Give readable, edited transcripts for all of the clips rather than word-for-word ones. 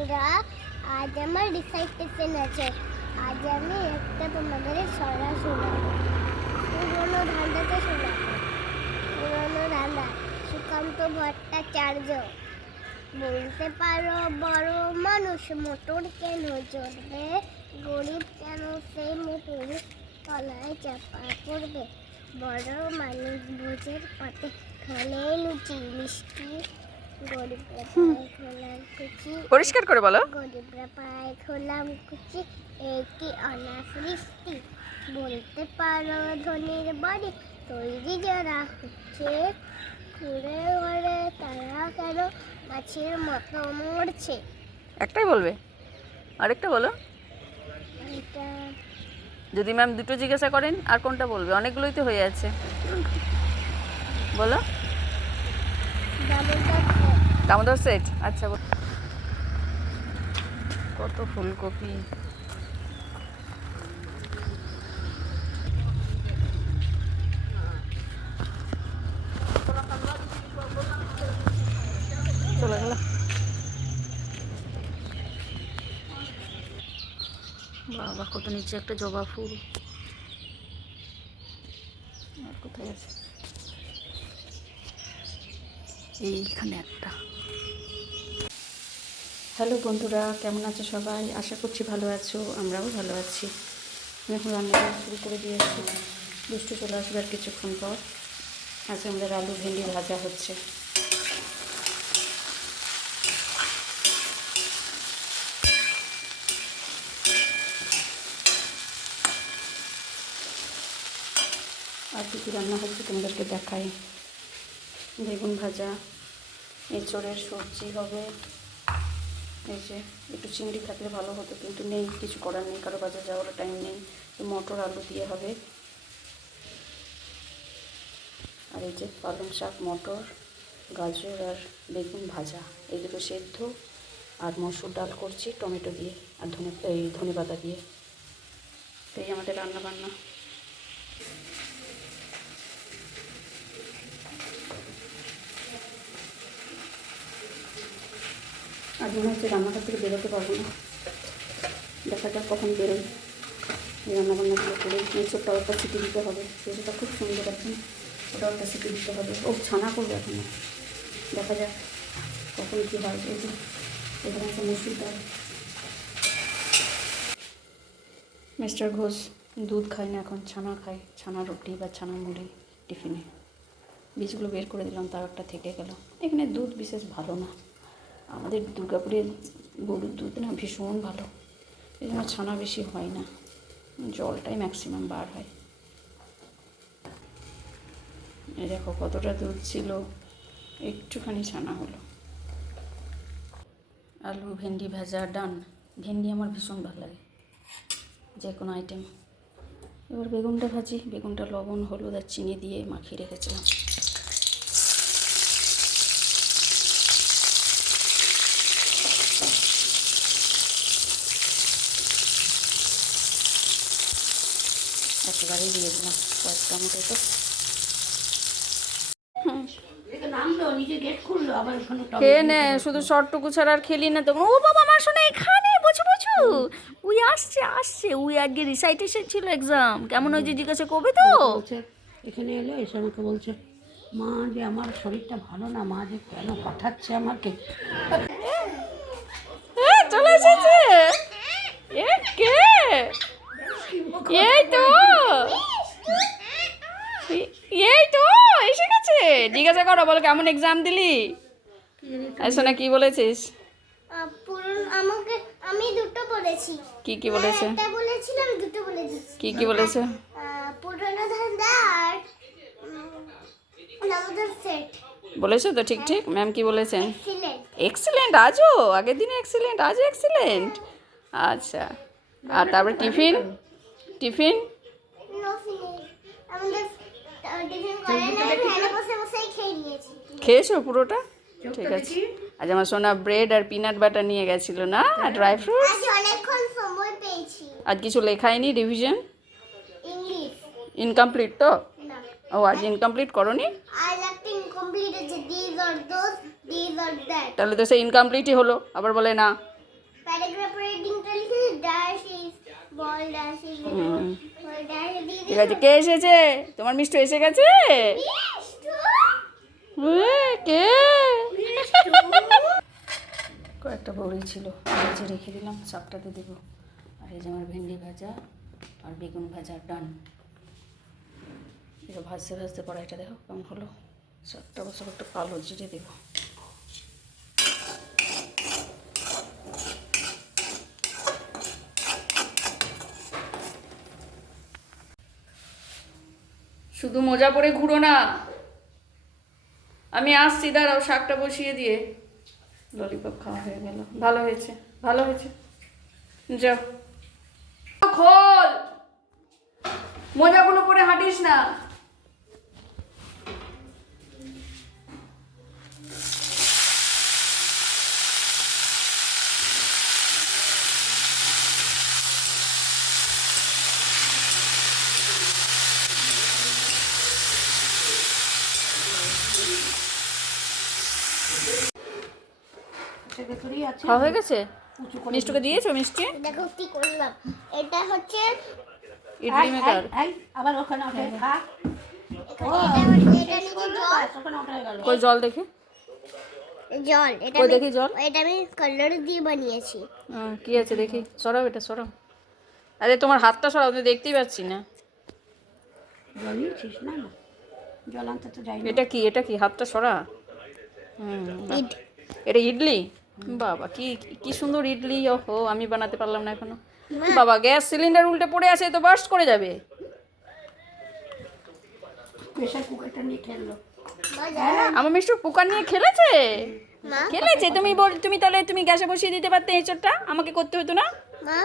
বন্ধুরা, আজ আমার রিসাইটেশন আছে। আজ আমি একটা তোমাদের ছড়া শোনাবো। পুরোনো ধান্দাতে শোনাবো। পুরোনো ধান্দা সুকান্ত ভট্টাচার্য। বলতে পারো বড় মানুষ মোটর কেন চড়বে, গরিব কেন সেই মোটর তলায় চাপা পড়বে। বড় মানুষ ভোজের পাতে খানে লুচি মিষ্টি, গরিবরা পায় খোলাম কুচি। পরিষ্কার করে বলো। গরিবরা পায় খোলাম কুচি, একটি অনাসৃষ্টি। বলতে পারো ধনীর বাড়ি তৈরি যারা হচ্ছে, ঘুরে ঘরে তারা কেন মাছের মতো মরছে। একটাই বলবে, আরেকটা বলো। এটা যদি ম্যাম দুটো জিজ্ঞাসা করেন আর কোনটা বলবে? অনেকগুলোই তো হয়ে আছে, বলো। দামোদর সেট। আচ্ছা, কত ফুলকপি। চলে গেল। বাবা, কত নিচে একটা জবা ফুল। আর কোথায় আছে? এইখানে একটা। হ্যালো বন্ধুরা, কেমন আছো সবাই? আশা করছি ভালো আছো, আমরাও ভালো আছি। আমি এখন রান্না শুরু করে দিয়েছি। দুষ্টু চলে আসবে আর কিছুক্ষণ পর। আজ আমাদের আলু ভেন্ডি ভাজা হচ্ছে। আর কী কী রান্না হচ্ছে তোমাদেরকে দেখাই। বেগুন ভাজা, এঁচড়ের সবজি হবে। এই যে একটু চিংড়ি থাকলে ভালো হতো, কিন্তু নেই, কিছু করার নেই, কারো বাজার যাওয়ার টাইম নেই। মটর আলু দিয়ে হবে। আর এই যে পালং শাক, মটর, গাজর আর বেগুন ভাজা, এই দুটো সেদ্ধ। আর মসুর ডাল করছি টমেটো দিয়ে আর ধনে পাতা দিয়ে। এই আমাদের রান্না বান্না। আজ মনে হচ্ছে রান্নাঘর থেকে বেরোতে পারবো না, দেখা যাক কখন বেরোই। এই রান্নাবান্নাগুলো করে মেচোরটাও একটা সিটি দিতে হবে, সেটা খুব সুন্দর এখন, ওটাও একটা সিটি দিতে হবে। ও ছানা করবে এখনো, দেখা যাক কখন কী হয়। এই যে এখানে একটা মসুর ডাল। মিস্টার ঘোষ দুধ খায় না, এখন ছানা খায়, ছানা রুটি বা ছানা মুড়ি টিফিনে। বীজগুলো বের করে দিলাম, তার একটা থেকে গেল। এখানে দুধ বিশেষ ভালো না, আমাদের দুর্গাপুরের গরুর দুধ না ভীষণ ভালো, এই জন্য ছানা বেশি হয় না, জলটাই ম্যাক্সিমাম বার হয়। এই দেখো কতটা দুধ ছিল, একটুখানি ছানা হলো। আলু ভেন্ডি ভাজা ডান। ভেন্ডি আমার ভীষণ ভালো লাগে, যে কোনো আইটেম। এবার বেগুনটা ভাজি। বেগুনটা লবণ হলুদ আর চিনি দিয়ে মাখিয়ে রেখেছিলাম। একেবারেই দিয়ে দিলাম কয়েক টমেটো। তো খেয়ে নে, শুধু শর্টটুকু ছাড়া আর খেলি না তো। ও বাবা, আমার শোনা এখানে বছু বছু উই আসছে উই আজকে রিসাইটেশন ছিল, এক্সাম কেমন হয়েছে জিজ্ঞাসা করবে তো। এখানে এলো, এসে আমাকে বলছে, মা যে আমার শরীরটা ভালো না, মা যে কেন পাঠাচ্ছে আমাকে। চলে এসেছে। এ কে? এই তো এসে গেছে। জিজ্ঞাসা করো, বলো কেমন এক্সাম দিলি। শোনা কি বলেছিস? আমাকে আমি দুটো বলেছি। কি বলেছে? একটা বলেছিলাম, দুটো বলে দিচ্ছি। কি বলেছে? পুরোনো ধান্দা আর দামোদর সেট বলেছো তো ঠিক ঠিক? ম্যাম কি বলেছেন? এক্সিলেন্ট। এক্সিলেন্ট। আজও আগের দিনে এক্সিলেন্ট, আজও এক্সিলেন্ট। আচ্ছা, আর তারপরে টিফিন টিফিন নো ফিনিশ। আমাদের টিফিন করে না, ভ্যানে বসে বসেই খেয়ে নিয়েছি। খেয়েছো পুরোটা? ঠিক আছে। আজ আমার সোনা ব্রেড আর পিনাট বাটার নিয়ে গেছিল না, আর ড্রাই ফ্রুট। আজ অনেকক্ষণ সময় পেয়েছি। আজ কিছু লেখায়নি রিভিশন? ইংলিশ ইনকমপ্লিট তো? না, ও আজ ইনকমপ্লিট করনি? আজ একটা ইনকমপ্লিট আছে। This or those, this or that. তাহলে তো সে ইনকমপ্লিটই হলো, আবার বলে না। বল ডাসি হুম। বল ডাসি দিয়ে ঠিক আছে, কে এসেছে? তোমার মিষ্টি এসে গেছে? কে? কয়েকটা বড়ি ছিল, ভেজে রেখে দিলাম, শাকটাতে দেবো। আর এই যে আমার ভেন্ডি ভাজা আর বেগুন ভাজা ডান। এটা ভাজতে ভাজতে কড়াইটা দেখো কেমন হলো। শাকটা বসে একটু কালো জিরে দেবো। শুধু মোজা পরে ঘুরো না, আমি আসছি, দাঁড়াও। শাকটা বসিয়ে দিয়ে ললিপপ খাওয়া হয়ে গেল। ভালো হয়েছে, ভালো হয়েছে। যাও খোল, মোজাগুলো পরে হাঁটিস না। সে ভেতরেই আছে। খাওয়া হয়ে গেছে? উঁচু করে মিষ্টিকে দিয়েছো মিষ্টি? দেখো কি করলাম। এটা হচ্ছে ইডলি মেকার। আবার ওখানে ওঠে খা। এটা নিচে জল, ওখানে ওঠে গেল। কই জল দেখি, জল এটা কই দেখি জল। এটা আমি কালার দিয়ে বানিয়েছি। কি আছে দেখি, সরাও এটা, সরাও। আরে তোমার হাতটা সরাও, আমি দেখতেই পাচ্ছি না। জল নিয়েছিস? না না, জল আনতে তো যাই না। এটা কি, এটা কি, হাতটা সরা। বাহ। এটা ইডলি? বাবা কি কি সুন্দর ইডলি। ওহো, আমি বানাতে পারলাম না এখনো। বাবা, গ্যাস সিলিন্ডার উল্টে পড়ে আছে, তো বার্স্ট করে যাবে। প্রেশার কুকারটা নিয়ে খেললো। আমার মিষ্টি কুকার নিয়ে খেলেছে? মা খেলেছে? তুমি তাহলে তুমি গ্যাসে বসিয়ে দিতে পারতে, এঁচড়টা আমাকে করতে হতো না? মা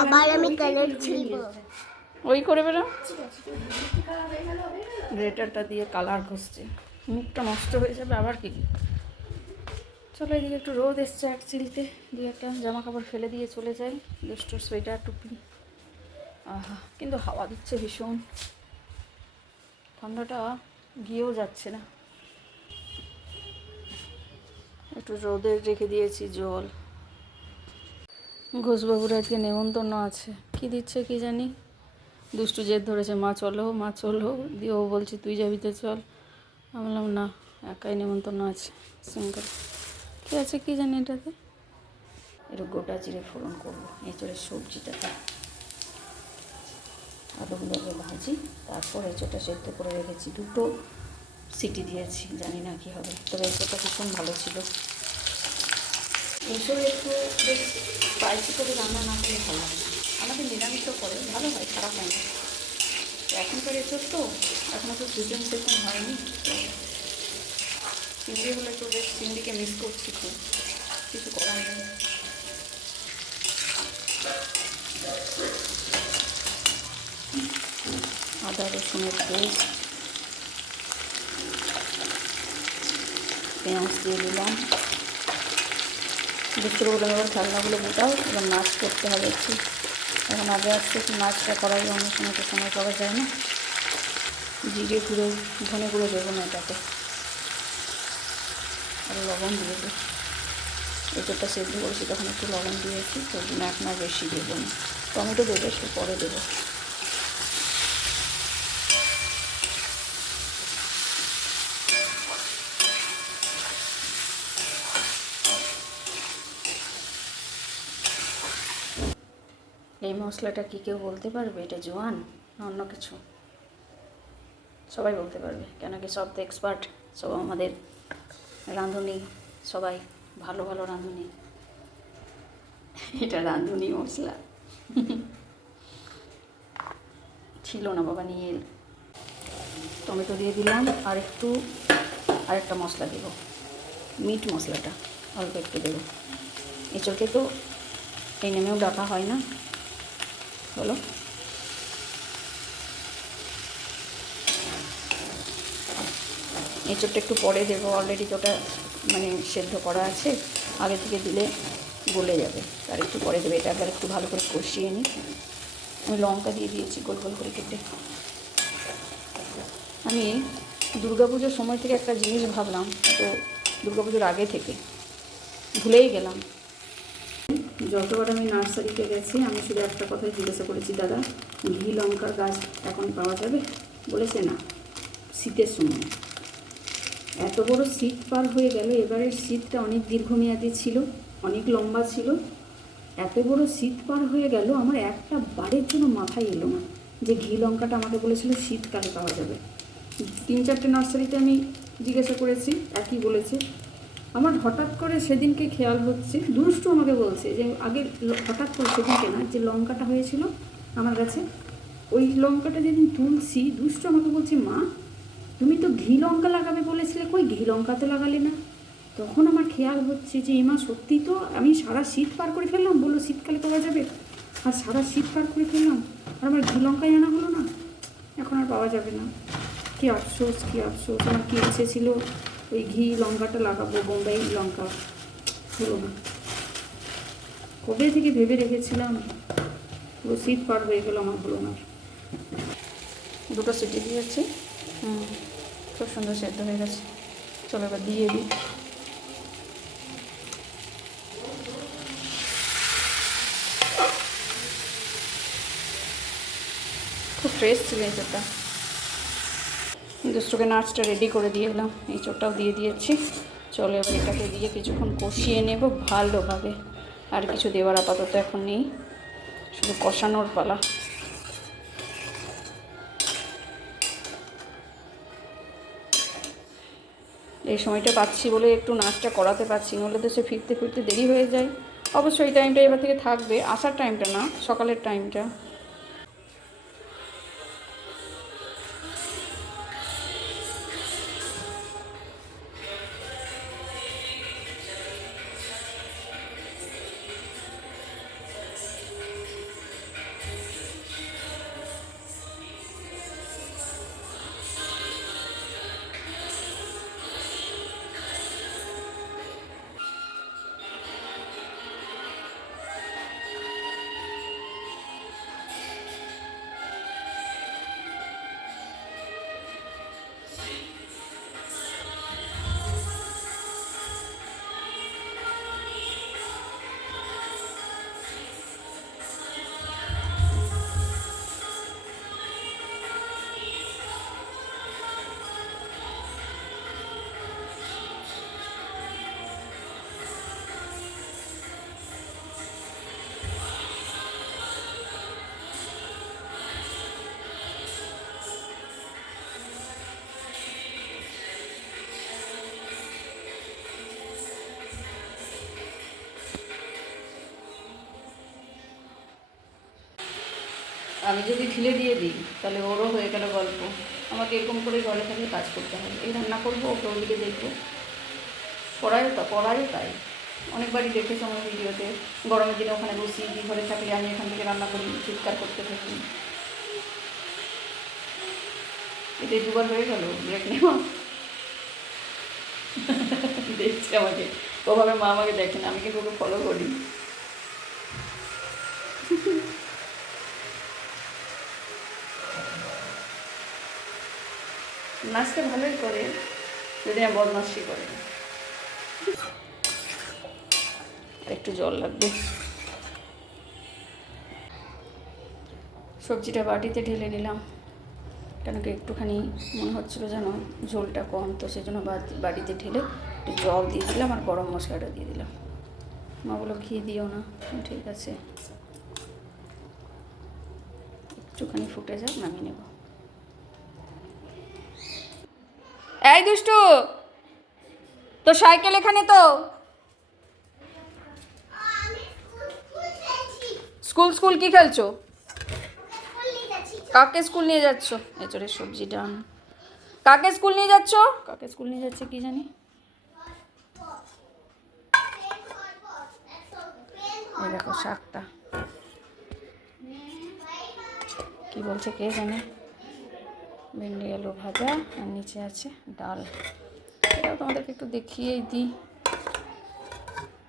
আবার আমি কালার ছিলবো। ওই করে বেরো। গ্রেটারটা দিয়ে কালার ঘষছে, মুখটা নষ্ট হয়ে যাবে আবার কি। চলো, এদিকে একটু রোদ এসছে, এক চিলতে দুই একটা জামা কাপড় ফেলে দিয়ে চলে যাই। দুষ্টুর সোয়েটার টুপি। আহা, কিন্তু হাওয়া দিচ্ছে ভীষণ, ঠান্ডাটা গিয়েও যাচ্ছে না। একটু রোদে রেখে দিয়েছি জল। ঘোষবাবুর আজকে নেমন্তন্ন আছে, কি দিচ্ছে কি জানি। দুষ্টু জেদ ধরেছে, মা চলো মা চলো, দিয়ে ও বলছে তুই যাবি তো চল। আমি বললাম না, একাই নেমন্তন্ন আছে, সিঙ্গেল। কী আছে কি জানি এটাতে। একটু গোটা জিরে ফোড়ন করবো এঁচড়ের সবজিটাতে। আলুগুলোকে ভাজি, তারপর এঁচড়টা সেদ্ধ করে রেখেছি। দুটো সিটি দিয়েছি, জানি না কী হবে, তবে এঁচড়টা ভীষণ ভালো ছিল। এঁচড় একটু বেশ স্পাইসি করে রান্না না করলে ভালো হয়। আমাদের নিরামিষও করে ভালো হয়, খারাপ হয় না। এখনকার এঁচড় তো এখনও তো সিজন সেশন হয়নি। চিংড়ি হলে তো বেশ, চিংড়িকে মিস করছি খুব, কিছু করার নেই। আদা রসুনের পেস্ট, পেঁয়াজ দিয়ে দিলাম। দুপুরে বললাম এবার খেলনাগুলো গোটাও, এবার নাচ করতে হবে একটু। এখন আগে আসছে একটু নাচটা করাই, অন্য সময় তো সময় পাওয়া যায় না। জিরে গুঁড়ো ধনে গুঁড়ো দেবো না এটাতে, আর লবণ দিয়ে দেবো। এঁচড়টা সেদ্ধ করেছি তখন একটু লবণ দিয়েছি, তো এখন আর বেশি দেবো না। টমেটো দেবো, সে পরে দেবো। এই মশলাটা কি কেউ বলতে পারবে এটা জোয়ান না অন্য কিছু? সবাই বলতে পারবে, কেন কি সব তো এক্সপার্ট, সব আমাদের রাঁধুনি, সবাই ভালো ভালো রাঁধুনি। এটা রাঁধুনি মশলা ছিল না বাবা, নিয়ে এল। টমেটো দিয়ে দিলাম, আর একটা মশলা দেবো, মিট মশলাটা অল্প একটু দেবো। এঁচড়কে তো এই নেমেও ডাকা হয় না। হলো, এঁচড়টা একটু পরে দেবো, অলরেডি তো ওটা মানে সেদ্ধ করা আছে, আগে থেকে দিলে গলে যাবে, তার একটু পরে দেবে। এটা একবার একটু ভালো করে কষিয়ে নিই। আমি লঙ্কা দিয়ে দিয়েছি গোল গোল করে কেটে। আমি দুর্গাপুজোর সময় থেকে একটা জিনিস ভাবলাম, তো দুর্গাপুজোর আগে থেকে ভুলেই গেলাম, যতবার আমি নার্সারিতে গেছি আমি শুধু একটা কথাই জিজ্ঞাসা করেছি, দাদা ঘি লঙ্কার গাছ এখন পাওয়া যাবে? বলেছে না, শীতের সময়। এত বড় শীত পার হয়ে গেল, এবারের শীতটা অনেক দীর্ঘমেয়াদী ছিল, অনেক লম্বা ছিল। এত বড় শীত পার হয়ে গেল, আমার একটা বারের জন্য মাথায় এলো না যে ঘি লঙ্কাটা আমাকে বলেছিল শীতকালে পাওয়া যাবে। 3-4টে নার্সারিতে আমি জিজ্ঞাসা করেছি, একই বলেছে। আমার হঠাৎ করে সেদিনকে খেয়াল হচ্ছে, দুষ্টু আমাকে বলছে যে আগে হঠাৎ করে সেদিনকে না, যে লঙ্কাটা হয়েছিল আমার কাছে, ওই লঙ্কাটা যেদিন তুলছি, দুষ্টু আমাকে বলছে, মা তুমি তো ঘি লঙ্কা লাগাবে বলেছিলে, কই ঘি লঙ্কা তো লাগালে না। তখন আমার খেয়াল হচ্ছে যে এমা সত্যি তো, আমি সারা শীত পার করে ফেললাম, বললো শীতকালে পাওয়া যাবে, আর সারা শীত পার করে ফেললাম, আর আমার ঘি লঙ্কাই আনা হলো না, এখন আর পাওয়া যাবে না। কী আফসোস, কী আফসোস। আমার কী ইচ্ছে ছিল ওই ঘি লঙ্কাটা লাগাবো, বোম্বাই লঙ্কা, হলো না। কবে থেকে ভেবে রেখেছিলাম, পুরো শীত পার হয়ে গেল, আমার হলো না। দুটো সিটি দিয়েছি, খুব সুন্দর সেদ্ধ হয়ে গেছে। চলো এবার দিয়ে দিই। খুব ফ্রেশ ছিল এঁচোড়টা। দুষ্টুকে নাচটা রেডি করে দিয়ে এলাম, এঁচোড়টাও দিয়ে দিয়েছি। চলো এবার এটাকে দিয়ে কিছুক্ষণ কষিয়ে নেব ভালোভাবে। আর কিছু দেওয়ার আপাতত এখন নেই, শুধু কষানোর পালা। এই সময়টা পাচ্ছি বলে একটু নাচটা করাতে পারছি, নাহলে তো সে ফিরতে ফিরতে দেরি হয়ে যায়। অবশ্যই এই টাইমটা এবার থেকে থাকবে, আসার টাইমটা না, সকালের টাইমটা। আমি যদি ঢিলে দিয়ে দিই তাহলে ওরও হয়ে গেল গল্প। আমাকে এরকম করে ঘরে থাকলে কাজ করতে হবে, এই রান্না করবো, ওকে ওদিকে দেখবো, পড়ায়ও তাই। অনেকবারই দেখেছি আমার ভিডিওতে, গরমের দিনে ওখানে বসি, ঘরে থাকলে আমি এখান থেকে রান্না করি, চিৎকার করতে থাকি। এটাই 2বার হয়ে গেল ব্রেক নেওয়া। দেখছে আমাকে, ওভাবে মা আমাকে দেখেন, আমি কিন্তু ওকে ফলো করি। নাচটা ভালোই করে, যদি না বদমাশি করে। আর একটু জল লাগবে। সবজিটা বাটিতে ঢেলে নিলাম, কেন কি একটুখানি মনে হচ্ছিলো যেন ঝোলটা কম, তো সেই জন্য বাটিতে ঢেলে একটু জল দিয়ে দিলাম আর গরম মশলাটা দিয়ে দিলাম। মা বলো ঘি দিও না, ঠিক আছে, একটুখানি ফুটে যাক, নামিয়ে নেব। এই দুষ্টু, তো সাইকেল এখানে তো। স্কুল কি খেলছো? কাকে স্কুল নিয়ে যাচ্ছ? এচোরের সবজি ডান। কাকে স্কুল নিয়ে যাচ্ছ? কাকে স্কুল নিয়ে যাচ্ছে কি জানি। এই দেখো শাকটা কি বলছে কে জানে। ভেন্ডি আলু ভাজা, আর নিচে আছে ডাল। এটাও তোমাদেরকে একটু দেখিয়েই দিই।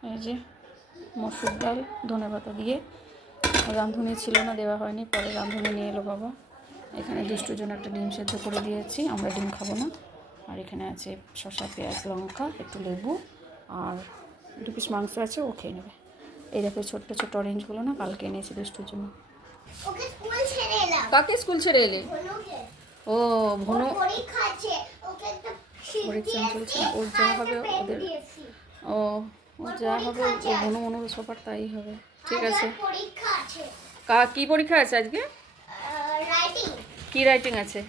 এই যে মসুর ডাল ধনেপাতা দিয়ে, রাঁধুনি ছিল না, দেওয়া হয়নি, পরে রাঁধুনি নিয়ে এলো বাবা। এখানে দুষ্টুর জন্য একটা ডিম সেদ্ধ করে দিয়েছি, আমরা ডিম খাবো না। আর এখানে আছে শসা, পেঁয়াজ, লঙ্কা, একটু লেবু, আর 2 পিস মাংস আছে, ও খেয়ে নেবে। এই দেখো ছোট্ট ছোট্ট অরেঞ্জগুলো না কালকে এনেছি দুষ্টুর জন্য। ওকে স্কুল ছেড়ে এলাম। কাকে স্কুল ছেড়ে এলে? ভনুকে। ও ভনু, ওর পরীক্ষা আছে, ওকে একটা শীট পরীক্ষা দিয়েছি, চলছে না, ওর যা আর হবে একটা পেন ওদের। দিয়েছি। ও ও যা হবে ও ভনু মনুর সবার তাই হবে। ঠিক আজ আছে। ওর পরীক্ষা আছে, কি পরীক্ষা আছে আজকে? রাইটিং, কি রাইটিং আছে?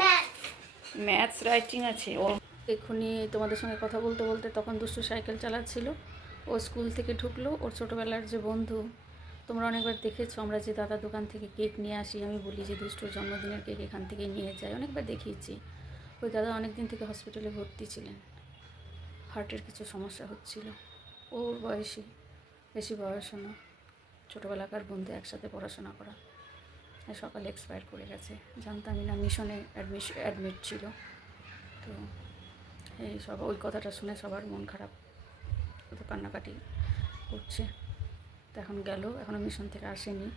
ম্যাথ। ম্যাথস রাইটিং আছে ও। এক্ষুনি তোমাদের সঙ্গে কথা বলতে বলতে তখন দুষ্টু সাইকেল চালাচ্ছিল, ও স্কুল থেকে ঢুকলো। ওর ছোটোবেলার যে বন্ধু, তোমরা অনেকবার দেখেছো আমরা যে দাদার দোকান থেকে কেক নিয়ে আসি, আমি বলি যে দুষ্টুর জন্মদিনের কেক এখান থেকে নিয়ে যাই, অনেকবার দেখিয়েছি। ওই দাদা অনেক দিন থেকে হসপিটালে ভর্তি ছিলেন, হার্টের কিছু সমস্যা হচ্ছিল। ওর বয়সী, বেশি বয়সও না, ছোটোবেলাকার বন্ধু, একসাথে পড়াশোনা করা, সকালে এক্সপায়ার করে গেছে। জানতামই না, মিশনে অ্যাডমিট ছিল। তো এই সব ওই কথাটা শুনে সবার মন খারাপ, কত কান্নাকাটি করছে। তো এখন গেল, এখনও মিশন থেকে আসেনি,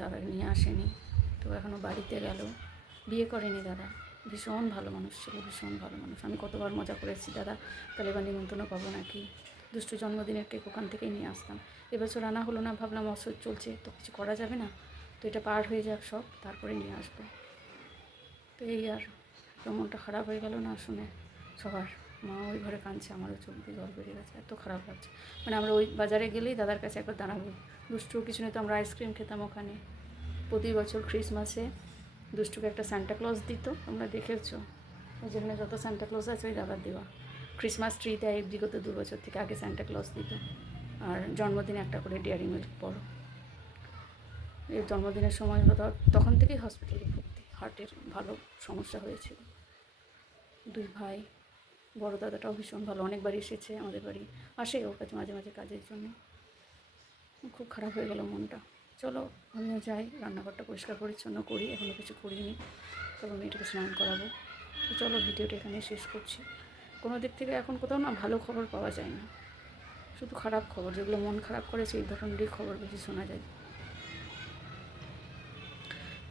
দাদাকে নিয়ে আসেনি, তো এখনও বাড়িতে গেল। বিয়ে করেনি দাদা, ভীষণ ভালো মানুষ ছিল, ভীষণ ভালো মানুষ। আমি কতবার মজা করেছি, দাদা তাহলে এবার নিমন্ত্রণ পাবো নাকি, দুষ্টু জন্মদিনের কেক ওখান থেকেই নিয়ে আসতাম। এবছর আনা হলো না, ভাবলাম অসুখ চলছে তো কিছু করা যাবে না, তো এটা পার হয়ে যাক সব, তারপরে নিয়ে আসবো। তো এই আর মনটা খারাপ হয়ে গেল না শুনে সবার। মা ওই ঘরে কাঁদছে, আমারও চোখ দিয়ে জল বেরিয়ে গেছে, এত খারাপ লাগছে। মানে আমরা ওই বাজারে গেলেই দাদার কাছে একবার দাঁড়াবো। দুষ্টুর পিছনে তো আমরা আইসক্রিম খেতাম ওখানে, প্রতি বছর ক্রিসমাসে দুষ্টুকে একটা সান্টা ক্লজ দিত, তোমরা দেখেছো। ওই যেখানে যত সান্টা ক্লজ আছে ওই দাদার দেওয়া। ক্রিসমাস ট্রি দেয় বিগত 2 বছর থেকে, আগে সান্টা ক্লজ দিত। আর জন্মদিনে একটা করে ডেয়ারি মিল্ক বড়। এর জন্মদিনের সময় হলো তখন থেকেই হসপিটালে ভর্তি, হার্টের ভালো সমস্যা হয়েছিল। 2 ভাই, বড় দাদাটাও ভীষণ ভালো, অনেকবার এসেছে আমাদের বাড়ি, আসে ওর কাছে মাঝে মাঝে কাজের জন্য। খুব খারাপ হয়ে গেল মনটা। চলো আমিও যাই, রান্নাঘরটা পরিষ্কার পরিচ্ছন্ন করি, এখনও কিছু করিনি, তবে মেয়েটাকে স্নান করাবো। তো চলো ভিডিওটা এখানে শেষ করছি। কোনো দিক থেকে এখন কোথাও না ভালো খবর পাওয়া যায় না, শুধু খারাপ খবর, যেগুলো মন খারাপ করে সেই ধরনেরই খবর বেশি শোনা যায়।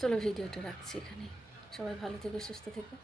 চলো ভিডিওটা রাখছি এখানে, সবাই ভালো থেকো, সুস্থ থেকো।